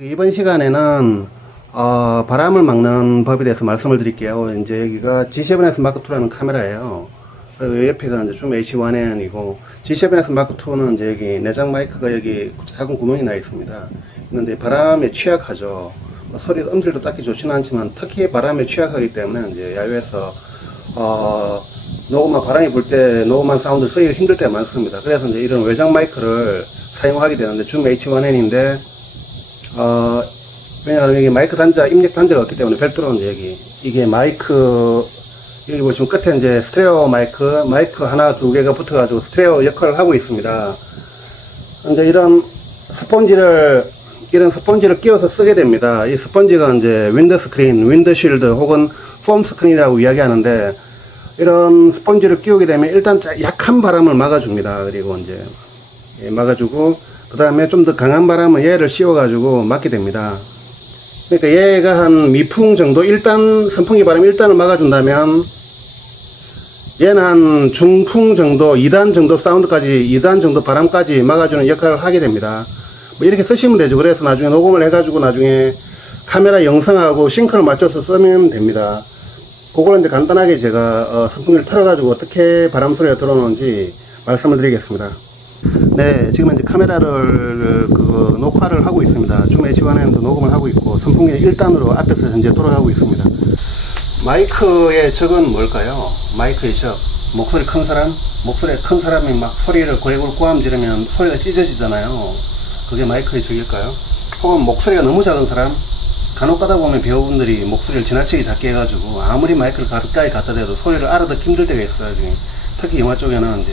이번 시간에는 바람을 막는 법에 대해서 말씀을 드릴게요. 이제 여기가 G7S 마크2라는 카메라예요. 그리고 옆에가 이제 줌 H1N이고 G7S 마크2는 이제 여기 내장 마이크가 여기 작은 구멍이 나 있습니다. 근데 바람에 취약하죠. 소리 음질도 딱히 좋지는 않지만 특히 바람에 취약하기 때문에 이제 야외에서 녹음한 바람이 불 때 녹음한 사운드 쓰기가 힘들 때가 많습니다. 그래서 이제 이런 외장 마이크를 사용하게 되는데 줌 H1N인데 왜냐하면 여기 마이크 단자, 입력 단자가 없기 때문에 별도로 이제 여기 이게 마이크 여기 보시면 끝에 이제 스테레오 마이크 하나 두 개가 붙어가지고 스테레오 역할을 하고 있습니다. 이제 이런 스펀지를 끼워서 쓰게 됩니다. 이 스펀지가 이제 윈드 스크린, 윈드 쉴드 혹은 폼 스크린이라고 이야기하는데 이런 스펀지를 끼우게 되면 일단 약한 바람을 막아줍니다. 그리고 이제 막아주고 그 다음에 좀 더 강한 바람은 얘를 씌워가지고 막게 됩니다. 그러니까 얘가 한 미풍 정도, 일단 선풍기 바람 1단을 막아준다면 얘는 한 중풍 정도, 2단 정도 사운드까지, 2단 정도 바람까지 막아주는 역할을 하게 됩니다. 뭐 이렇게 쓰시면 되죠. 그래서 나중에 녹음을 해가지고 나중에 카메라 영상하고 싱크를 맞춰서 쓰면 됩니다. 그걸 이제 간단하게 제가 선풍기를 틀어가지고 어떻게 바람 소리가 들어오는지 말씀을 드리겠습니다. 네, 지금 이제 카메라를 녹화를 하고 있습니다. 줌 H1N도 녹음을 하고 있고 선풍기 1단으로 앞에서 현재 돌아가고 있습니다. 마이크의 적은 뭘까요? 마이크의 적, 목소리 큰 사람이 막 소리를 고래고래 고함 지르면 소리가 찢어지잖아요. 그게 마이크의 적일까요? 혹은 목소리가 너무 작은 사람, 간혹 가다 보면 배우분들이 목소리를 지나치게 작게 해가지고 아무리 마이크를 가까이 갖다 대도 소리를 알아듣기 힘들 때가 있어요. 특히 영화 쪽에는 이제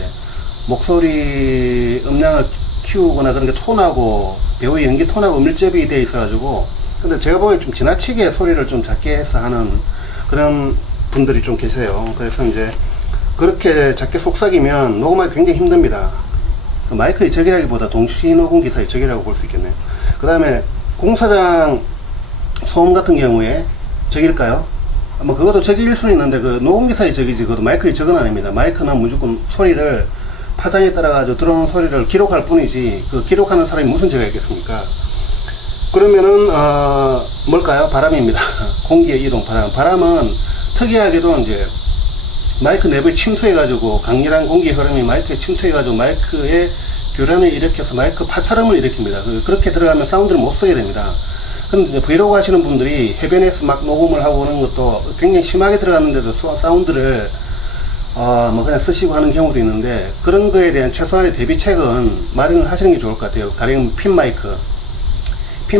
목소리 음량을 키우거나 그런 게 톤하고 배우의 연기 톤하고 밀접이 되어 있어가지고, 근데 제가 보기엔 좀 지나치게 소리를 좀 작게 해서 하는 그런 분들이 좀 계세요. 그래서 이제 그렇게 작게 속삭이면 녹음하기 굉장히 힘듭니다. 마이크의 적이라기보다 동시 녹음 기사의 적이라고 볼 수 있겠네요. 그 다음에 공사장 소음 같은 경우에 적일까요? 뭐 그것도 적일 수는 있는데 그 녹음 기사의 적이지 그것도 마이크의 적은 아닙니다. 마이크는 무조건 소리를 파장에 따라 가지고 들어오는 소리를 기록할 뿐이지 그 기록하는 사람이 무슨 죄가 있겠습니까? 그러면은 뭘까요? 바람입니다. 공기의 이동, 바람은 특이하게도 이제 마이크 내부에 침투해 가지고 강렬한 공기의 흐름이 마이크에 침투해 가지고 마이크에 교란을 일으켜서 마이크 파차름을 일으킵니다. 그렇게 들어가면 사운드를 못 쓰게 됩니다. 그런데 이제 브이로그 하시는 분들이 해변에서 막 녹음을 하고 오는 것도 굉장히 심하게 들어갔는데도 사운드를 뭐 그냥 쓰시고 하는 경우도 있는데, 그런 거에 대한 최소한의 대비책은 마련을 하시는 게 좋을 것 같아요. 가령 핀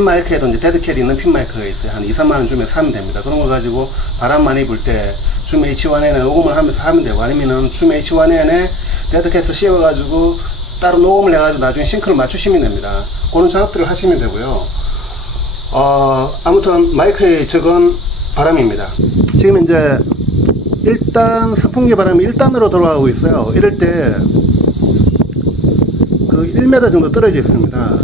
마이크에도 이제 데드캣이 있는 핀 마이크가 있어요. 한 2, 3만원 주면 사면 됩니다. 그런 거 가지고 바람 많이 불 때 줌 H1N에 녹음을 하면서 하면 되고, 아니면은 줌 H1N에 데드캣을 씌워가지고 따로 녹음을 해가지고 나중에 싱크를 맞추시면 됩니다. 그런 작업들을 하시면 되고요. 아무튼 마이크의 적은 바람입니다. 지금 이제 일단 선풍기 바람이 1단으로 돌아가고 있어요. 이럴 때 그 1m 정도 떨어져 있습니다.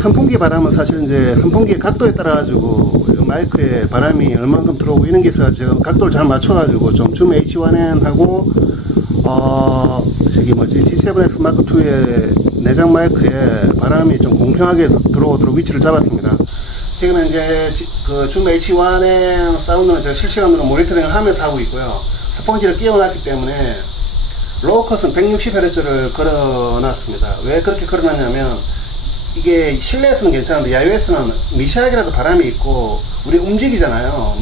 선풍기 바람은 사실 이제 선풍기의 각도에 따라 가지고 마이크에 바람이 얼만큼 들어오고 이런 게 있어서 제가 각도를 잘 맞춰 가지고 좀 줌 H1N하고 G7S 마크2의 내장 마이크에 바람이 좀 공평하게 들어오도록 위치를 잡았습니다. 지금 이제 그 줌 H1N 사운드는 제가 실시간으로 모니터링을 하면서 하고 있고요. 스펀지를 끼워놨기 때문에 로우컷은 160Hz를 걸어놨습니다. 왜 그렇게 걸어놨냐면 이게 실내에서는 괜찮은데 야외에서는 미세하게라도 바람이 있고 우리 움직이잖아요.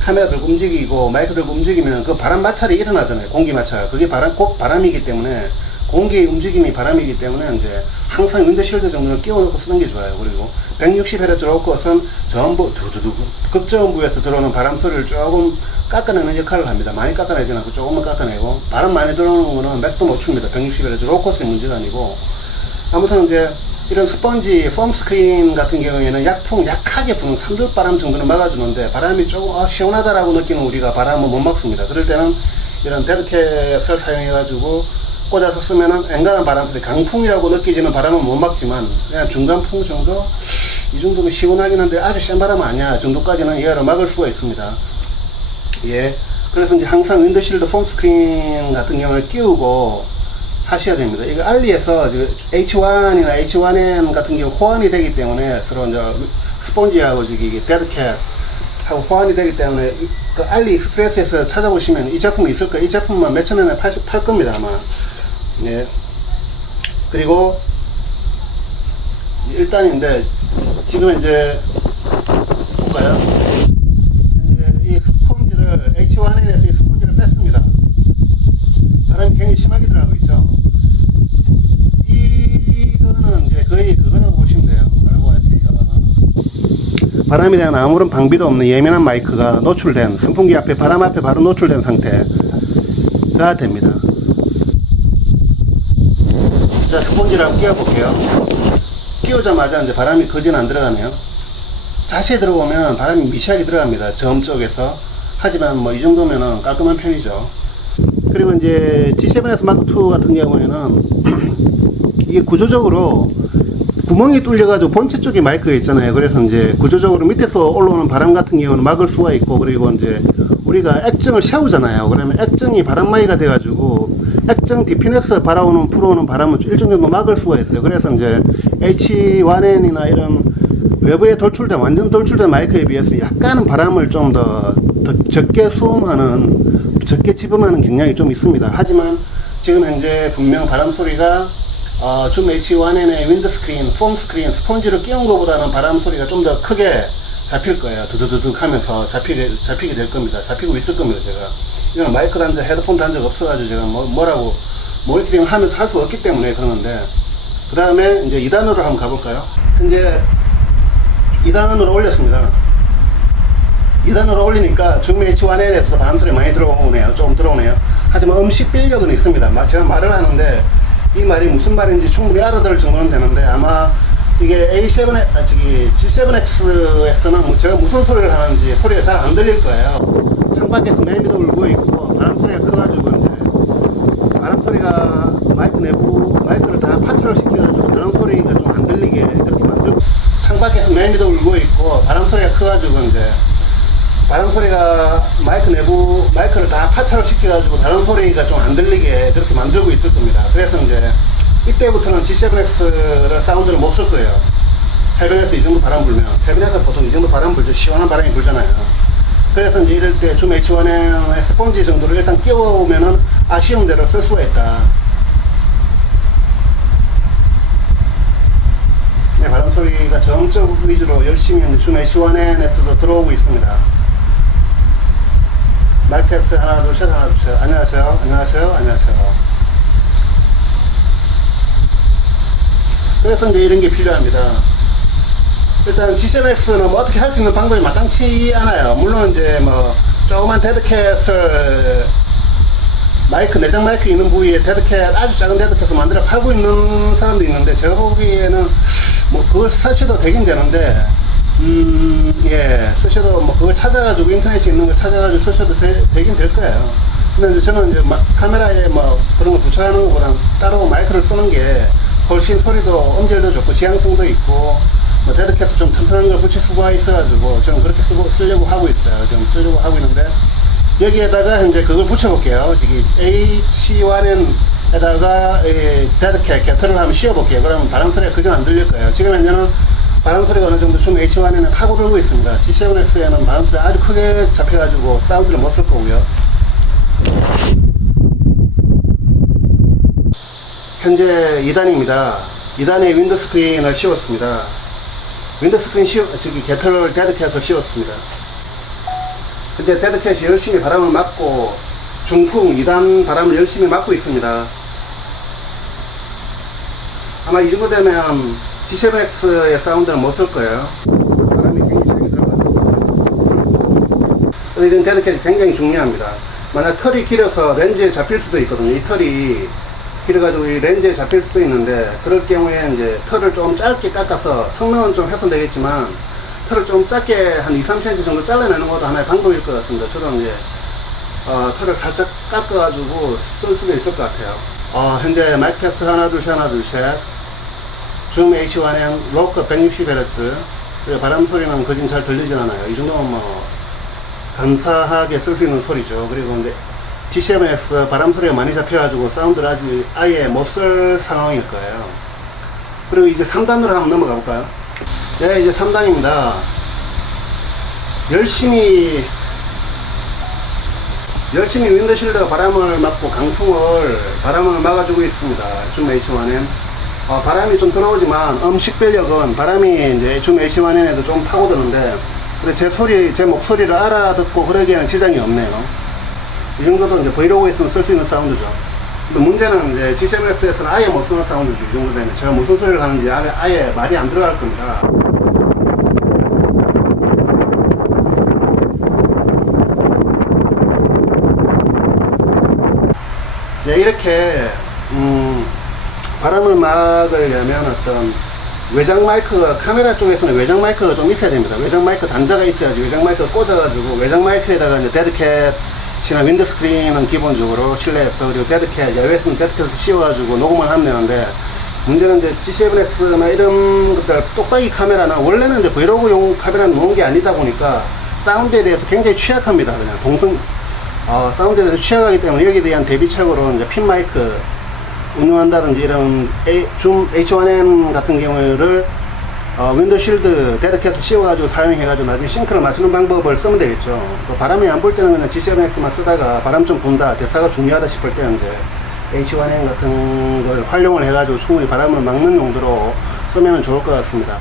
카메라 들고 움직이고 마이크 들고 움직이면 그 바람 마찰이 일어나잖아요. 공기 마찰. 그게 곧 바람이기 때문에, 공기의 움직임이 바람이기 때문에 이제 항상 윈드실드 정도는 끼워놓고 쓰는 게 좋아요. 그리고 160Hz 로우컷은 전부 극저음부에서 들어오는 바람 소리를 조금 깎아내는 역할을 합니다. 많이 깎아내지 않고 조금만 깎아내고, 바람 많이 들어오는 거는 맥도 못 춥니다. 160Hz 로우컷의 문제가 아니고. 아무튼 이제 이런 스펀지 폼 스크린 같은 경우에는 약하게 부는 산들바람 정도는 막아주는데, 바람이 조금 시원하다라고 느끼는 우리가 바람은 못 막습니다. 그럴 때는 이런 데드캣을 사용해가지고 꽂아서 쓰면은 엔간한 바람 소리, 강풍이라고 느끼지는 바람은 못 막지만 그냥 중간풍 정도, 이 정도면 시원하긴 한데 아주 센 바람은 아니야 정도까지는 얘를 막을 수가 있습니다. 예. 그래서 이제 항상 윈드실드 폼 스크린 같은 경우를 끼우고 하셔야 됩니다. 이거 알리에서 H1이나 H1N 같은 경우 호환이 되기 때문에 서로 이제 스폰지하고 저기 데드캣하고 호환이 되기 때문에 그 알리 익스프레스에서 찾아보시면 이 제품이 있을 거예요. 이 제품만 몇천 원에 팔 겁니다 아마. 네. 그리고 일단인데 지금 이제 볼까요? 이제 이 스폰지를 H1N에서 이 스폰지를 뺐습니다. 바람이 굉장히 심하게 들어가고 있죠. 이거는 이제 거의 그거라고 보시면 돼요. 뭐라고 하지? 바람에 대한 아무런 방비도 없는 예민한 마이크가 노출된, 선풍기 앞에 바람 앞에 바로 노출된 상태가 됩니다. 자, 스폰지를 한번 끼워볼게요. 끼우자마자 이제 바람이 거진 안 들어가네요. 자세히 들어보면 바람이 미세하게 들어갑니다. 점 쪽에서. 하지만 뭐 이 정도면은 깔끔한 편이죠. 그리고 이제 G7S Mark II 같은 경우에는 이게 구조적으로 구멍이 뚫려가지고 본체 쪽에 마이크가 있잖아요. 그래서 이제 구조적으로 밑에서 올라오는 바람 같은 경우는 막을 수가 있고, 그리고 이제 우리가 액정을 샤우잖아요. 그러면 액정이 바람막이가 돼가지고 액정 디피네스 불어오는 바람은 일정 정도 막을 수가 있어요. 그래서 이제 H1N이나 이런 외부에 돌출된, 완전 돌출된 마이크에 비해서 약간은 바람을 좀 더 적게 수음하는, 적게 집음하는 경향이 좀 있습니다. 하지만 지금 현재 분명 바람 소리가 줌 H1N의 윈드스크린, 폼스크린, 스폰지를 끼운 것보다는 바람 소리가 좀 더 크게 잡힐 거예요. 드드드득 하면서 잡히게 될 겁니다. 잡히고 있을 겁니다, 제가. 이건 마이크 단자, 헤드폰 단자가 없어가지고 제가 뭐라고 모니터링 하면서 할 수 없기 때문에 그러는데, 그 다음에 이제 2단으로 한번 가볼까요? 이제 2단으로 올렸습니다. 2단으로 올리니까 줌 H1N에서도 바람 소리 많이 들어오네요. 조금 들어오네요. 하지만 음식 빌력은 있습니다. 제가 말을 하는데 이 말이 무슨 말인지 충분히 알아들을 정도는 되는데, 아마 이게 G7X에서는 제가 무슨 소리를 하는지 소리가 잘 안 들릴 거예요. 창밖에서 매미도 울고 있고 바람 소리가 커가지고 이제 바람 소리가 마이크 내부 마이크를 다 파츠를 시켜가지고 바람 소리가 좀 안 들리게 이렇게 만들고, 창밖에서 매미도 울고 있고 바람 소리가 커가지고 이제 바람 소리가 마이크 내부 마이크를 다 파츠를 시켜가지고 바람 소리가 좀 안 들리게 그렇게 만들고 있을 겁니다. 그래서 이제 이때부터는 G7X를 사운드를 못 쓸 거예요. 해변에서 이 정도 바람 불면, 해변에서 보통 이 정도 바람 불죠. 시원한 바람이 불잖아요. 그래서 이제 이럴 때 줌 H1N의 스폰지 정도를 일단 끼워오면은 아쉬운 대로 쓸 수가 있다. 네, 바람 소리가 점적 위주로 열심히 줌 H1N에서도 들어오고 있습니다. 마이크 테스트 하나 둘 셋 하나 둘 셋. 안녕하세요. 안녕하세요. 안녕하세요. 그래서 이제 이런 게 필요합니다. 일단 G7X는 뭐 어떻게 할 수 있는 방법이 마땅치 않아요. 물론 이제 뭐 조그만 데드캣을 마이크, 내장 마이크 있는 부위에 데드캣, 아주 작은 데드캣을 만들어 팔고 있는 사람도 있는데, 제가 보기에는 뭐 그걸 사셔도 되긴 되는데, 예, 쓰셔도 뭐 그걸 찾아가지고 인터넷에 있는 걸 찾아가지고 쓰셔도 되긴 될 거예요. 근데 저는 이제 카메라에 뭐 그런 거 부착하는 것보다는 따로 마이크를 쓰는 게 훨씬 소리도 음질도 좋고 지향성도 있고, 뭐 데드캣도 좀 튼튼한 걸 붙일 수가 있어가지고 저는 그렇게 쓰려고 하고 있어요. 지금 쓰려고 하고 있는데, 여기에다가 이제 그걸 붙여볼게요. 여기 H1N에다가 데드캣 개털을 한번 씌워볼게요. 그러면 바람 소리가 그전 안 들릴 거예요. 지금 현재는 바람 소리가 어느 정도 좀 H1N에 파고 들고 있습니다. G7X에는 바람 소리가 아주 크게 잡혀가지고 사운드를 못 쓸 거고요. 현재 2단입니다. 2단에 윈도스크린을 씌웠습니다. 윈도스크린 개털을 데드캣을 씌웠습니다. 현재 데드캣이 열심히 바람을 막고 중풍 2단 바람을 열심히 막고 있습니다. 아마 이 정도 되면 G7X의 사운드는 못 쓸 거예요. 바람이 굉장히 들어가고. 이런 데드캣이 굉장히 중요합니다. 만약 털이 길어서 렌즈에 잡힐 수도 있거든요. 이 털이 길어가지고 이 렌즈에 잡힐 수도 있는데, 그럴 경우에 이제 털을 좀 짧게 깎아서, 성능은 좀 훼손되겠지만 털을 좀 짧게 한 2-3cm 정도 잘라내는 것도 하나의 방법일 것 같습니다. 저는 이제 털을 살짝 깎아가지고 쓸 수도 있을 것 같아요. 현재 마이크 테스트 하나 둘 셋 하나 둘 셋. 줌 H1N 로커 160Hz. 바람 소리는 거진 잘 들리지 않아요. 이 정도면 뭐 감사하게 쓸 수 있는 소리죠. 그리고 이제 G7X 바람 소리가 많이 잡혀가지고 사운드를 아예 못 쓸 상황일 거예요. 그리고 이제 3단으로 한번 넘어가 볼까요? 네, 이제 3단입니다. 열심히 윈드실드가 바람을 막고 바람을 막아주고 있습니다. 줌 H1N. 바람이 좀 들어오지만 식별력은 바람이 이제 줌 H1N에도 좀 파고드는데, 근데 제 목소리를 알아듣고 그러기에는 지장이 없네요. 이 정도도 이제 브이로그에서는 쓸 수 있는 사운드죠. 근데 문제는 이제 G7X에서는 아예 못 쓰는 사운드죠. 이 정도 되면 제가 무슨 소리를 하는지 아예 말이 안 들어갈 겁니다. 네, 이렇게 바람을 막으려면 어떤 외장 마이크가, 카메라 쪽에서는 외장 마이크가 좀 있어야 됩니다. 외장 마이크 단자가 있어야지. 외장 마이크가 꽂아가지고 외장 마이크에다가 이제 데드캣이나 윈드스크린은 기본적으로 실내에서, 그리고 데드캣, 야외에서는 데드캣을 씌워가지고 녹음을 하면 되는데, 문제는 이제 G7X나 이런 것들 똑딱이 카메라는 원래는 이제 브이로그용 카메라는 놓은 게 아니다 보니까 사운드에 대해서 굉장히 취약합니다. 그냥 사운드에 대해서 취약하기 때문에 여기에 대한 대비책으로 이제 핀 마이크 운용한다든지 이런 줌 H1N 같은 경우를 윈도실드 데드캣을 씌워가지고 사용해가지고 나중에 싱크를 맞추는 방법을 쓰면 되겠죠. 바람이 안 불 때는 그냥 G7X만 쓰다가 바람 좀 분다, 대사가 중요하다 싶을 때는 이제 H1N 같은 걸 활용을 해가지고 충분히 바람을 막는 용도로 쓰면 좋을 것 같습니다.